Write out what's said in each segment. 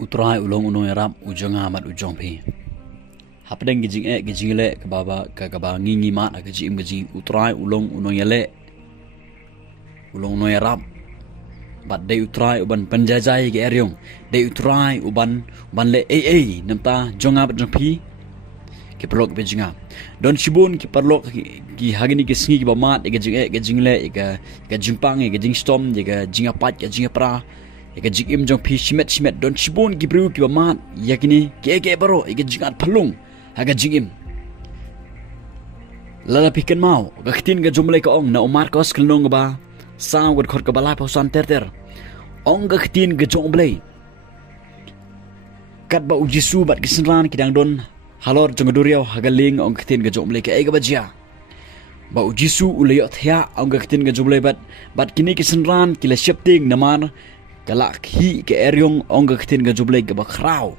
utrai ulong Nongiarap ujong amat ujong pi. Hapdeng jingeh jingle ke baba ngingi mat ke jim ke utrai ulong Nongiarap. Bat de utrai uban penjajai ke eryong. De utrai uban le nampa jong amat jong pi. Ki perlok be jinga. Don shibun ki perlok ki hagini ki sngi ki bamat ke jingeh ke jingle ke jimpang ke jingstom ke jingapat ke jingapra. Ika jikim jong pi shimet don shibun ki bru ki bamat yakini ke baro ika jingat pelung haga jingim lala piken mau ga khtin ga jumle ka ong na umar kos klnong ba saw gad khot ka balai pausan ter ong ga khtin ga jomble kat ba U Jisu bat kisenran kidang don halor jong duriau haga ling ong khtin ga jomble ka ega bajia ba U Jisu ulayot thya ong ga khtin ga jomble bat kini kisenran kila shepting namar kalak hi ke eryong ong ga khtin ga jomble ga ba khrau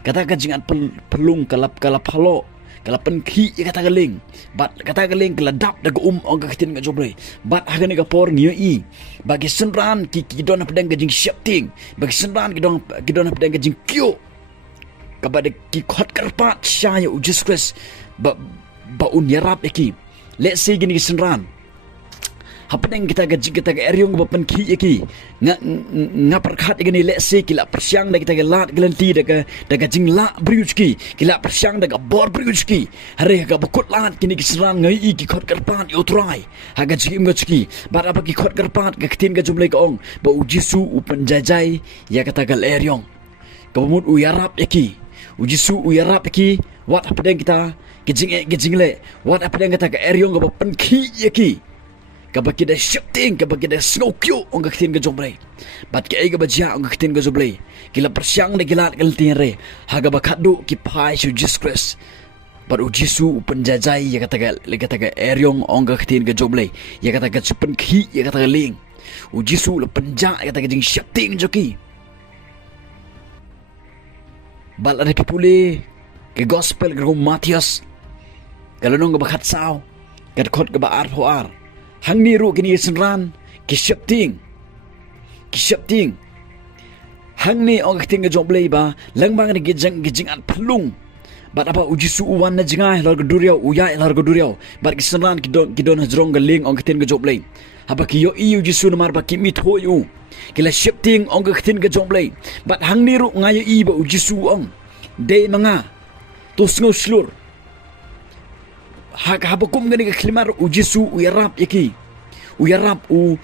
kata ka jingat pelung kalap halo kalapan khi kata galing bat kata galing keladap daga ong ka khtin ga jobre bat hagane ga por ngiyo i bagi senran ki don Hapdeng ga jing shapting bagi senran ki don Hapdeng ga jing kyo kabade ki khot karpat sya U Jisu Khrist ba Nongiarap eki let's say gini senran Hapdeng kita ga eryong bapan ki eki nga perkhat igani let's say kila persyang da kita ga lat galanti daga jingla briuski kila persyang daga bor briuski hare ga bukut lat kini kisran ngai i ki khot karpat yo try haga jim gachki bar apa ki khot karpat ga ktin ga jumle ka ong ba U Jisu upan jajai ya kata gal eryong kabumut Nongiarap eki U Jisu Nongiarap eki wat Hapdeng kita jingle wat Hapdeng kita ga eryong ga bapan ki eki kabaki da shifting kabaki da snowkyo ong ka khtin ga jombre bat ke ga bajia ong ka khtin ga joble kila persyang de gilat galtin re haga bakadu ki Phai U Jisu Khrist bat U Jisu penjajai ya kata ga eryong ong ka khtin ga joble ya kata ga chupen khi ya kata ga ling U Jisu le penja ya kata ga jing shifting joki bal ada pipule ke gospel ga Matius kalau nong ga bakhat saw ga khot ga ba ar hoar hang ni ru kini senran ki shapting hang ni ong khting ga joble ba langbang ni gijing at phlung bat apa U Jisu uwan na jingai lor ga duriau uya lor ga duriau bat ki senran ki don hajrong ga ling ong khting ga joble apa ki yo U Jisu namar ba ki mit ho yu kila shapting ong ga khting ga joble bat hang ni ru ngayo i ba U Jisu ong de manga to sngo slur habakum gani ka khlimar U Jisu Nongiarap yaki Nongiarap u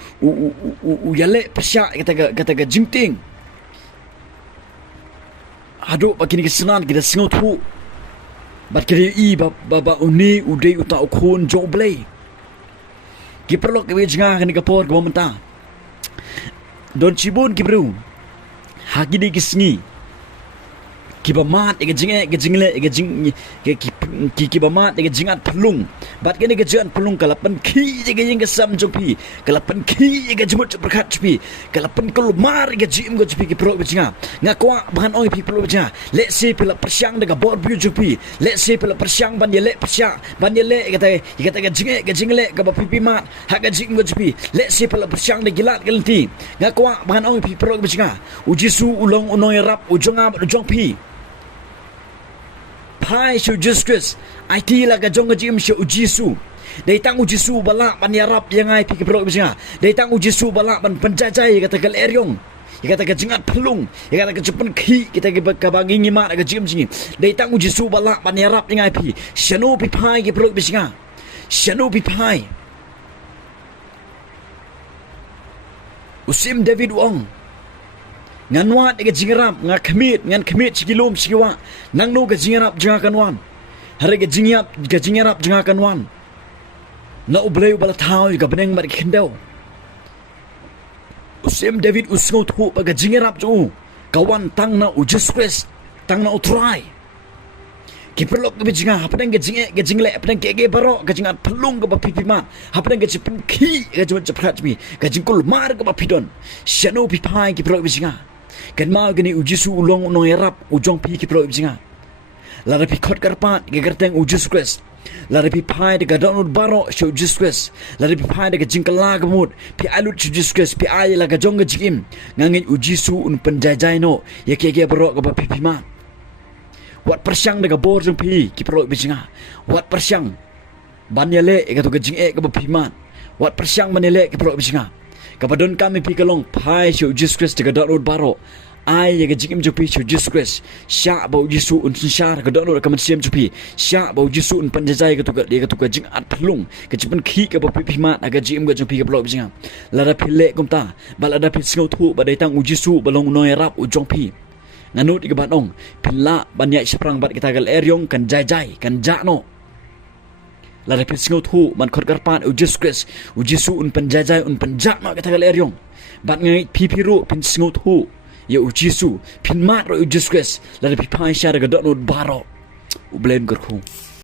yale persya kata ga jingting hado bakini kesenan kita singot hu bat kiri i baba uni ude uta ukhun joble ki perlo ke jinga gani ka por ga menta don chibun ki bru hagidi kisngi ki bamat ke jingle ke jing ki bamat ke jingat pelung bat kene ke jan pelung kalapan ki ke jing ke sam jopi kalapan ki ke jumut berkat jopi kalapan kelumar ke jim ke jopi ki pro bejinga ngakwa bahan oi pi pro bejinga let's say pela persyang daga bor bu jopi let's say pela persyang ban ye le persya ban ye le kata ke jingle ke pipi mat ha ke jim ke jopi let's say pela persyang de gilat gelenti ngakwa bahan oi pi pro bejinga U Jisu ulong Nongiarap ujong pi Phai U Jisu Khrist IT la ga jong jim U Jisu dai tang U Jisu bala Nongiarap yang ai pi ke pro bejinga dai tang U Jisu bala ban penjajai kata gal eryong kata ga jingat pelung kata ga cepen khi kita ga bagi ngima ga jim jingi dai tang U Jisu bala Nongiarap yang ai pi shano pi Phai ke pro bejinga shano pi Phai usim David wong nganwa de jingrap nga khmit sikilom sikiwa nangno ga jingrap jinga kanwan hare ga jingrap jinga kanwan na Blei U bala thau ga beneng mar khindau usim David usngo thu ga jingrap chu kawan tang na U Jisu Khrist tang na utrai ki perlok ga jinga Hapdeng ga jingle Hapdeng ke baro ga jingat pelung ga pipi ma Hapdeng ga chipin khi ga jumut chaprat bi ga jingkul mar ga pidon shano pi Phai ki perlok ga jinga kan mau gani U Jisu ulong Nongiarap ujong pi ki pro bejinga lara pi khot karpat ge garteng U Jisu Khrist Lari pi Phai de gadonut baro show Jesus Khrist. Lari pi Phai de jingkala gamut pi alut show Jesus Khrist pi ay la jong jingim ngangin U Jisu un penjajai no ya ke bro ka pi pima. Wat persyang de bor jong pi ki pro bijinga. Wat persyang banyale ka to jingeh ka pima. Wat persyang manele ki pro bijinga. Kapadon kami pi kalong Phai show Jesus Khrist de gadonut baro ai ya jingim jupi show Jesus Khrist sya bau Jisu un syar ka dono ka siam jupi sya bau Jisu un panjajai ka tu jing at pelung ka jipan khi ka pi pima aga jim ga jupi ka blok bijinga lara phile kumta balada pi sngau thu badai tang U Jisu balong Nongiarap u jong pi nganut ka banong pilla banya seprang bat kita gal eryong kan jai kan jano lara pi sngau thu man khot garpan U Jesus Khrist U Jisu un panjajai un panjak ma kita gal eryong bat ngai pi piru pin sngau thu ya U Jisu pin mat ro U Jesus Khrist la pi Phai sha ga do no baro u blame gorku